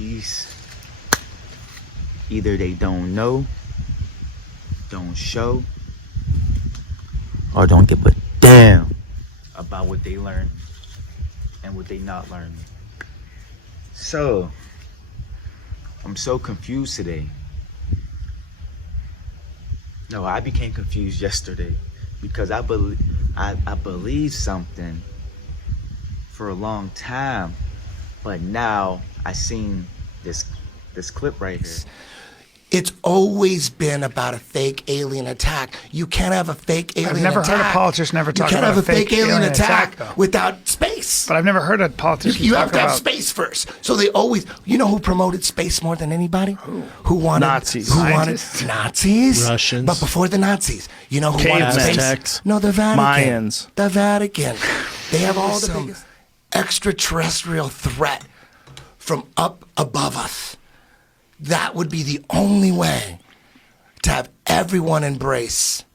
peace. Either they don't know, don't show, or don't give a damn about what they learn and what they not learning. So, I'm so confused today. No, I became confused yesterday because I believed something for a long time, but now I seen this clip right here. It's always been about a fake alien attack. You can't have a fake alien attack. I've never heard a politician ever talk about You can't have a fake alien attack though. without space. But I've never heard a politician You talk have to have about space first. So they always, you know who promoted space more than anybody? Who wanted Nazis. Who wanted Scientists? Nazis? Russians. But before the Nazis, you know who wanted Cavemen. space? Aztecs. No, the Vatican. Mayans. The Vatican. They have all the biggest extraterrestrial threat from up above us. That would be the only way to have everyone embrace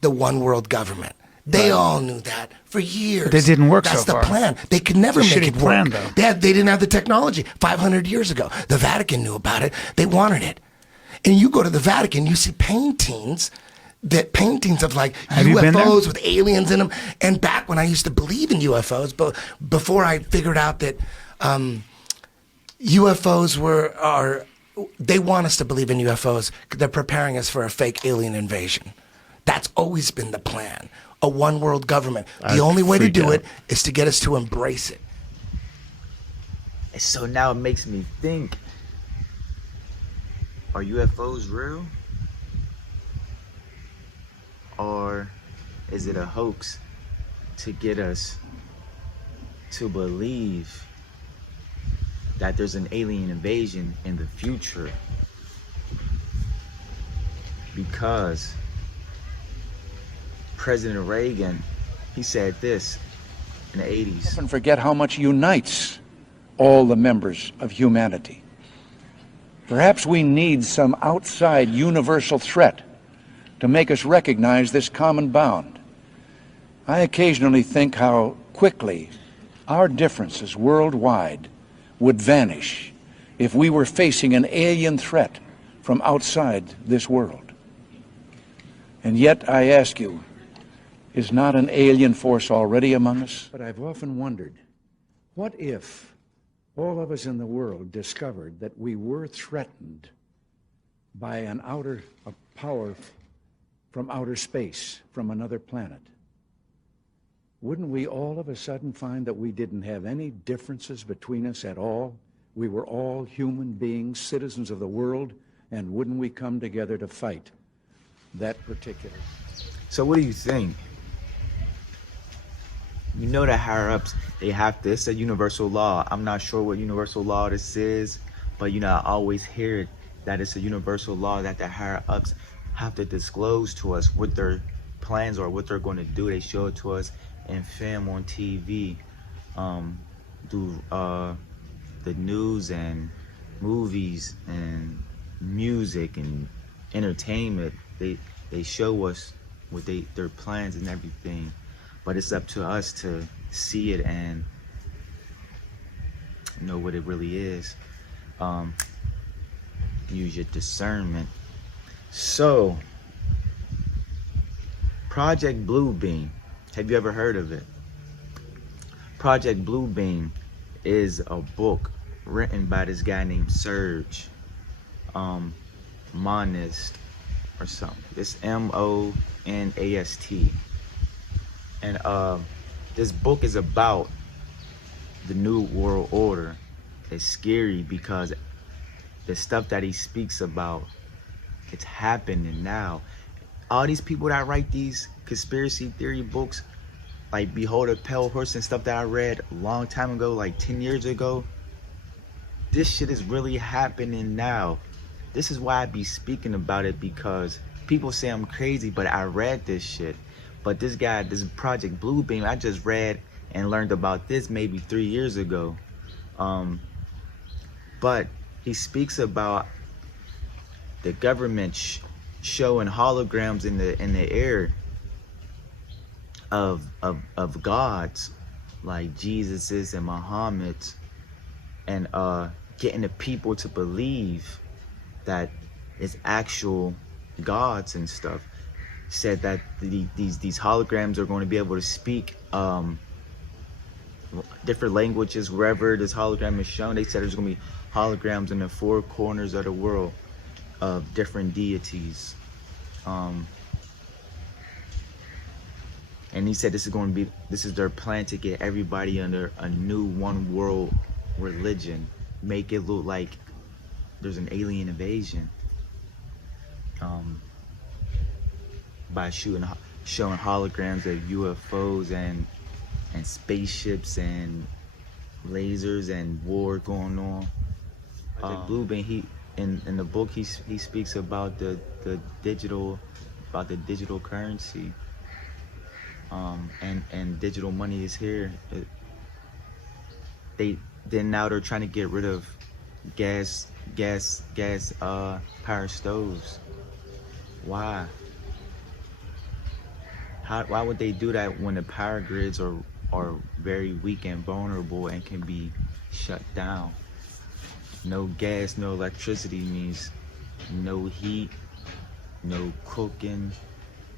the one world government. They all knew that for years. But it didn't work That's so far. the plan. They could never It's a make shitty it plan, work. though. They didn't have the technology 500 years ago. The Vatican knew about it. They wanted it. And you go to the Vatican, you see paintings of like Have you been there? UFOs with aliens in them. And back when I used to believe in UFOs, but before I figured out that UFOs they want us to believe in UFOs. They're preparing us for a fake alien invasion. That's always been the plan. A one world government. The only way to do it is to get us to embrace it. And so now it makes me think, are UFOs real? Or is it a hoax to get us to believe that there's an alien invasion in the future? Because President Reagan, he said this in the 80s. And forget how much unites all the members of humanity. Perhaps we need some outside universal threat to make us recognize this common bound. I occasionally think how quickly our differences worldwide would vanish if we were facing an alien threat from outside this world. And yet, I ask you, is not an alien force already among us? But I've often wondered, what if all of us in the world discovered that we were threatened by a power from outer space, from another planet? Wouldn't we all of a sudden find that we didn't have any differences between us at all? We were all human beings, citizens of the world, and wouldn't we come together to fight that particular? So what do you think? You know the higher ups, they have this, it's a universal law. I'm not sure what universal law this is, but you know, I always hear it, that it's a universal law that the higher ups have to disclose to us what their plans or what they're going to do. They show it to us in film, on TV, through the news and movies and music and entertainment. They show us what their plans and everything, but it's up to us to see it and know what it really is. Use your discernment. So, Project Bluebeam. Have you ever heard of it? Project Bluebeam is a book written by this guy named Serge Monast or something. It's M-O-N-A-S-T. And this book is about the New World Order. It's scary because the stuff that he speaks about, it's happening now. All these people that write these conspiracy theory books, like Behold a Pale Horse and stuff that I read a long time ago, like 10 years ago, this shit is really happening now. This is why I be speaking about it, because people say I'm crazy, but I read this shit. But this guy, this Project Bluebeam, I just read and learned about this maybe 3 years ago. But he speaks about the government showing holograms in the air of gods like Jesus's and Muhammad's, and getting the people to believe that it's actual gods and stuff. Said that these holograms are going to be able to speak different languages wherever this hologram is shown. They said there's going to be holograms in the four corners of the world of different deities. And he said this is their plan to get everybody under a new one world religion, make it look like there's an alien invasion, by showing holograms of UFOs and spaceships and lasers and war going on. Bluebeam, he in the book he speaks about the digital currency. And digital money is here. Now they're trying to get rid of gas power stoves. Why? Why would they do that when the power grids are very weak and vulnerable and can be shut down? No gas, no electricity means no heat, no cooking,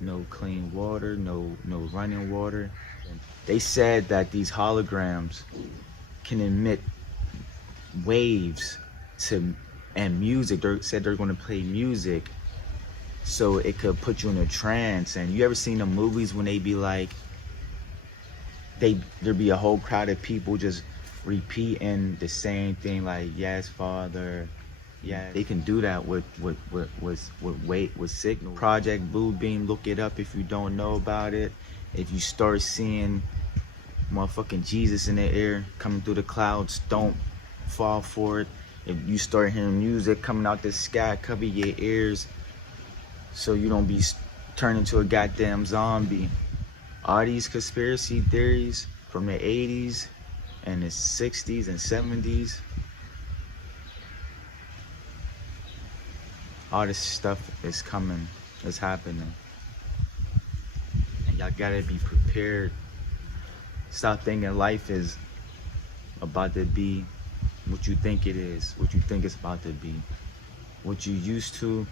no clean water, no running water. They said that these holograms can emit waves and music. They said they're going to play music so it could put you in a trance. And you ever seen the movies when they be like, there'd be a whole crowd of people just repeating the same thing, like, yes, Father. Yeah, they can do that with signal. Project Bluebeam, look it up if you don't know about it. If you start seeing motherfucking Jesus in the air coming through the clouds, don't fall for it. If you start hearing music coming out the sky, cover your ears so you don't be turned into a goddamn zombie. All these conspiracy theories from the 80s and the 60s and 70s, all this stuff is coming, is happening. And y'all gotta be prepared. Stop thinking life is about to be what you think it is, what you think it's about to be. What you used to,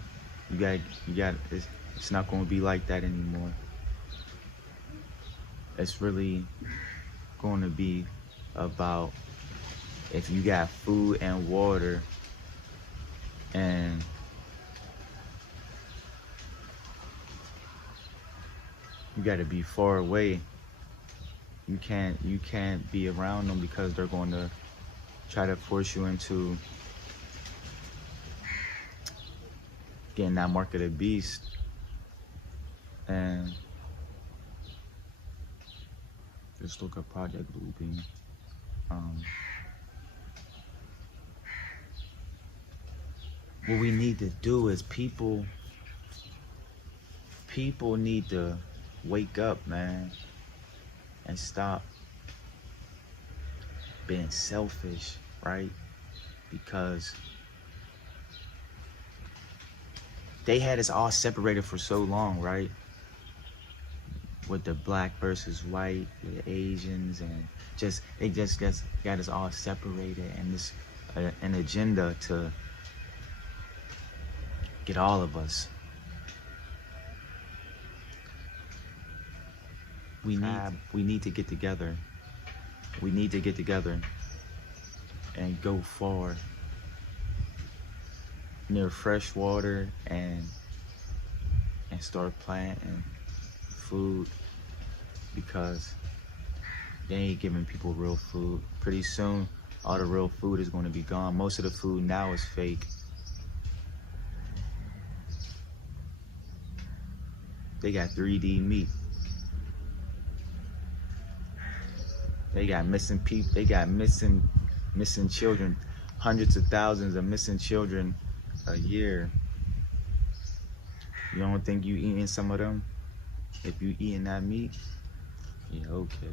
it's not gonna be like that anymore. It's really gonna be about if you got food and water and you got to be far away. You can't be around them because they're going to try to force you into getting that mark of the beast. And just look up Project Bluebeam. What we need to do is people need to wake up, man, and stop being selfish, right? Because they had us all separated for so long, right? With the black versus white, the Asians, and they just got us all separated, and this an agenda to get all of us. We need to get together. We need to get together and go far near fresh water and start planting food, because they ain't giving people real food. Pretty soon, all the real food is going to be gone. Most of the food now is fake. They got 3D meat. They got missing people. They got missing children. Hundreds of thousands of missing children a year. You don't think you eating some of them? If you eating that meat, yeah, okay.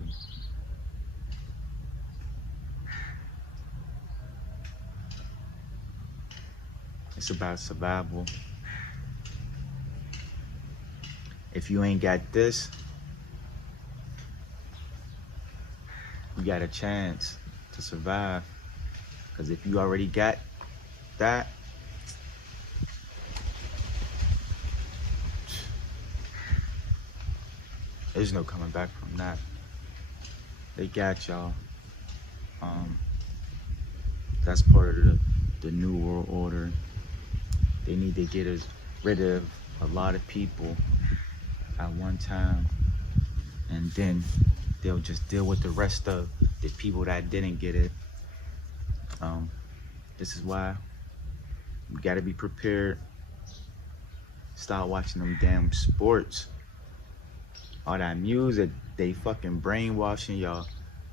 It's about survival. If you ain't got this, you got a chance to survive. Because if you already got that, there's no coming back from that. They got y'all. That's part of the New World Order. They need to get us rid of a lot of people at one time, and then they'll just deal with the rest of the people that didn't get it. This is why you gotta be prepared. Stop watching them damn sports. All that music, they fucking brainwashing y'all.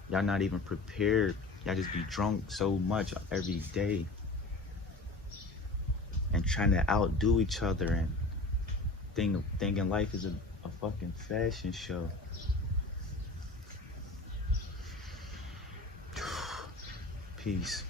Y'all not even prepared. Y'all just be drunk so much every day and trying to outdo each other and thinking life is a fucking fashion show. Peace.